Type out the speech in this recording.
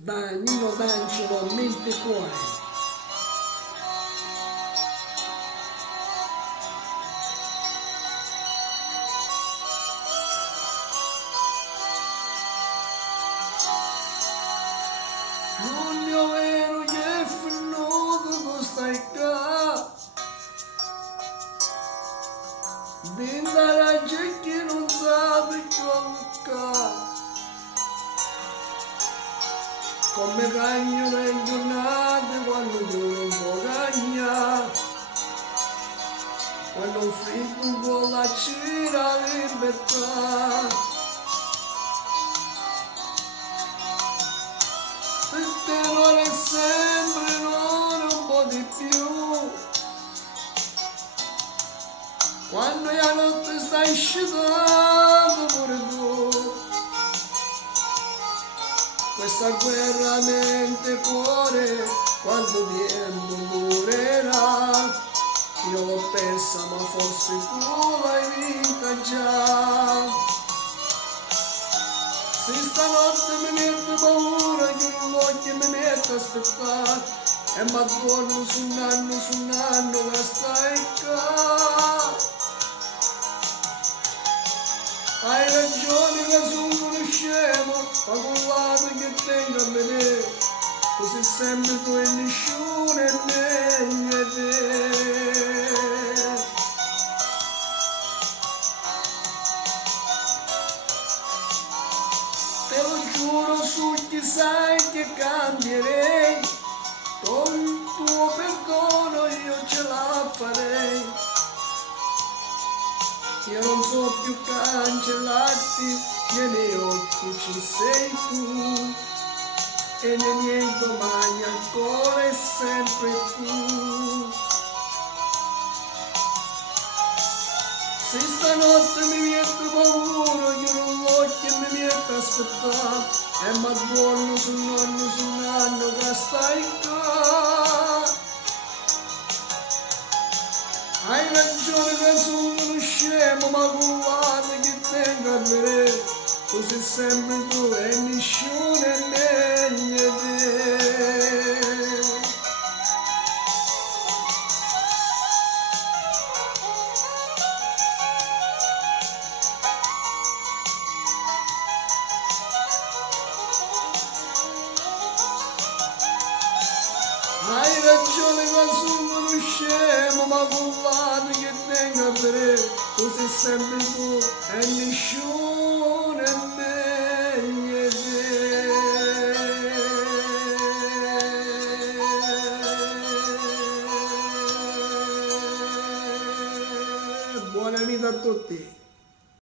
da Nino D'Angelo, Mente e Cuore. Non mio vero che finito stai qua, dentro la gente che non sa perché, come cagno le giornate quando tu non puoi cagnare, quando fritto con la cera libertà. Per te non è sempre, non un po' di più, quando la notte stai scitando pure tu. Questa guerra mente e cuore, quanto tempo durerà? Io l'ho persa ma forse tu l'hai vinta già. Se stanotte mi mette paura, chiudo l'occhio e mi metto a aspettare, e mi attorno su un anno che stai qua. Hai ragione che sono uno scemo, ma con l'altro che tengo a vedere, così sempre tu e nessuno è meglio di te. Te lo giuro su chi sai che cambierei, con il tuo perdono io ce la farei. Io non so più cancellarti, nei miei occhi ci sei tu, e nei miei domani ancora e sempre tu. Se stanotte mi metto paura, chiudo l'occhio e mi metto a aspettare, e mi adorno su un anno che stai qua. Hai ragione che sono uno scemo, ma con l'altro che tengo a vedere, così sempre tu e nessuno è meglio di te. Hai ragione che sono uno scemo, ma con l'altro che tengo a vedere, così sempre tu e nessuno è meglio di te. Buona vita a tutti.